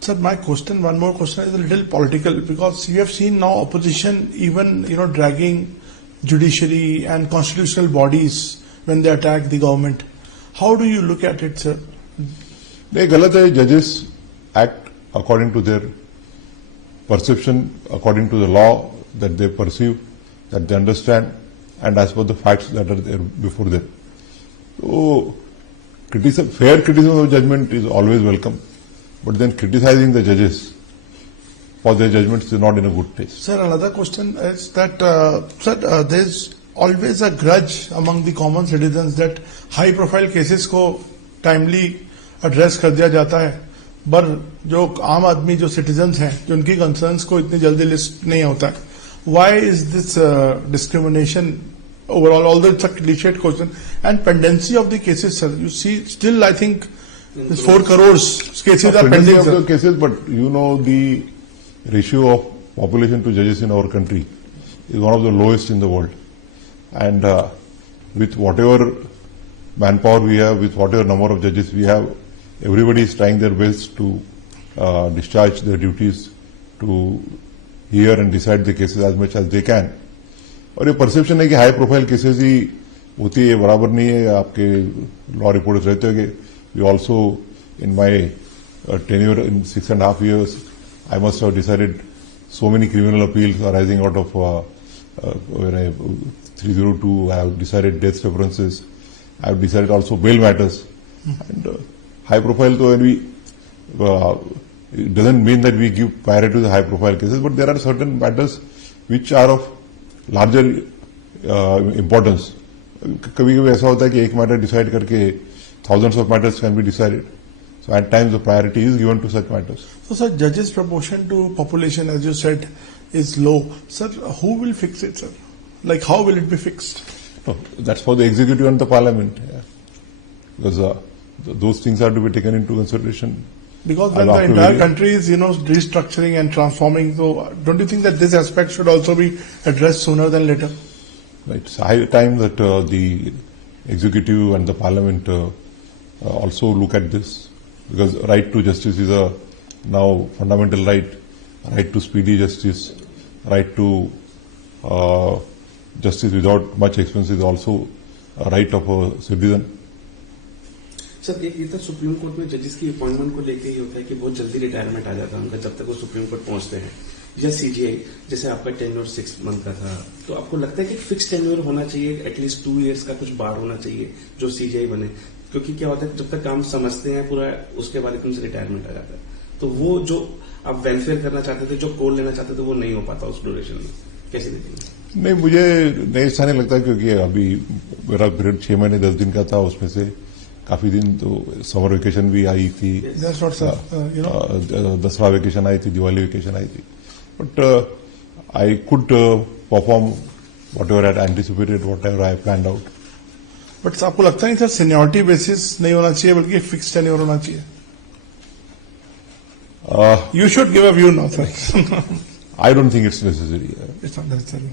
Sir, my question, one more question, is a little political, because you have seen now opposition even, dragging judiciary and constitutional bodies when they attack the government. How do you look at it, sir? नहीं, गलत है. Judges act according to their perception, according to the law that they perceive, that they understand, and as per the facts that are there before them. So, fair criticism of judgment is always welcome, but then criticizing the judges for their judgments is not in a good taste. Sir, another question is that, there's always a grudge among the common citizens that high-profile cases को timely address कर दिया जाता है, पर जो आम आदमी जो citizens हैं, जो उनकी concerns को इतनी जल्दी list नहीं होता है. Why is this discrimination overall, although it's a cliched question, and pendency of the cases, sir? You see, still I think this 4 crores cases are pending, of sir. the cases, but the ratio of population to judges in our country is one of the lowest in the world. And with whatever manpower we have, with whatever number of judges we have, everybody is trying their best to discharge their duties, to hear and decide the cases as much as they can. और ये perception है कि high profile cases ही होती है, बराबर नहीं है. आपके लॉ रिपोर्टर्स रहते होंगे. We also in my tenure in 6.5 years, I must have decided so many criminal appeals arising out of 302. I have decided death sufferances. I have decided also bail matters. And high profile, though, it doesn't mean that we give priority to the high profile cases, but there are certain matters which are of larger importance. कभी-कभी ऐसा होता है कि एक matter decide करके thousands of matters can be decided. So at times the priority is given to such matters. So, sir, judges' proportion to population, as you said, is low. Sir, who will fix it, sir? Like, how will it be fixed? No, that's for the executive and the parliament. Yeah. Because those things have to be taken into consideration. Because when the entire country is, restructuring and transforming, so don't you think that this aspect should also be addressed sooner than later? Right. It's high time that the executive and the parliament also look at this. Because right to justice is a now fundamental right to speedy justice, right to justice without much expense is also a right of a citizen. Sir, एक इधर supreme court में जजेस की appointment को लेके ये होता है कि बहुत जल्दी रिटायरमेंट आ जाता है उनका जब तक वो सुप्रीम कोर्ट पहुंचते हैं, या सीजीआई जैसे आपका टेन्योर 6 month का था, तो आपको लगता है कि फिक्स टेन्योर होना चाहिए, एटलीस्ट 2 years का कुछ बार होना चाहिए जो सीजीआई बने, क्योंकि क्या होता है जब तक काम समझते हैं पूरा उसके बाद एकदम से रिटायरमेंट आ जाता है, तो वो जो आप वेलफेयर करना चाहते थे, जो कोल लेना चाहते थे, वो नहीं हो पाता उस ड्यूरेशन में. कैसे देखेंगे? नहीं, मुझे ऐसा नहीं लगता, क्योंकि अभी मेरा पीरियड 6 महीने 10 दिन का था, उसमें से काफी दिन तो समर वेकेशन भी आई थी, दसरा वेकेशन आई थी, दिवाली वेकेशन आई थी, but I could perform what ever I anticipated, what ever I planned out. But आपको लगता नहीं सर सीनियरिटी बेसिस नहीं होना चाहिए बल्कि फिक्स टेन्योर होना चाहिए? You should give a view now, sir. I don't think it's necessary. It's not necessary.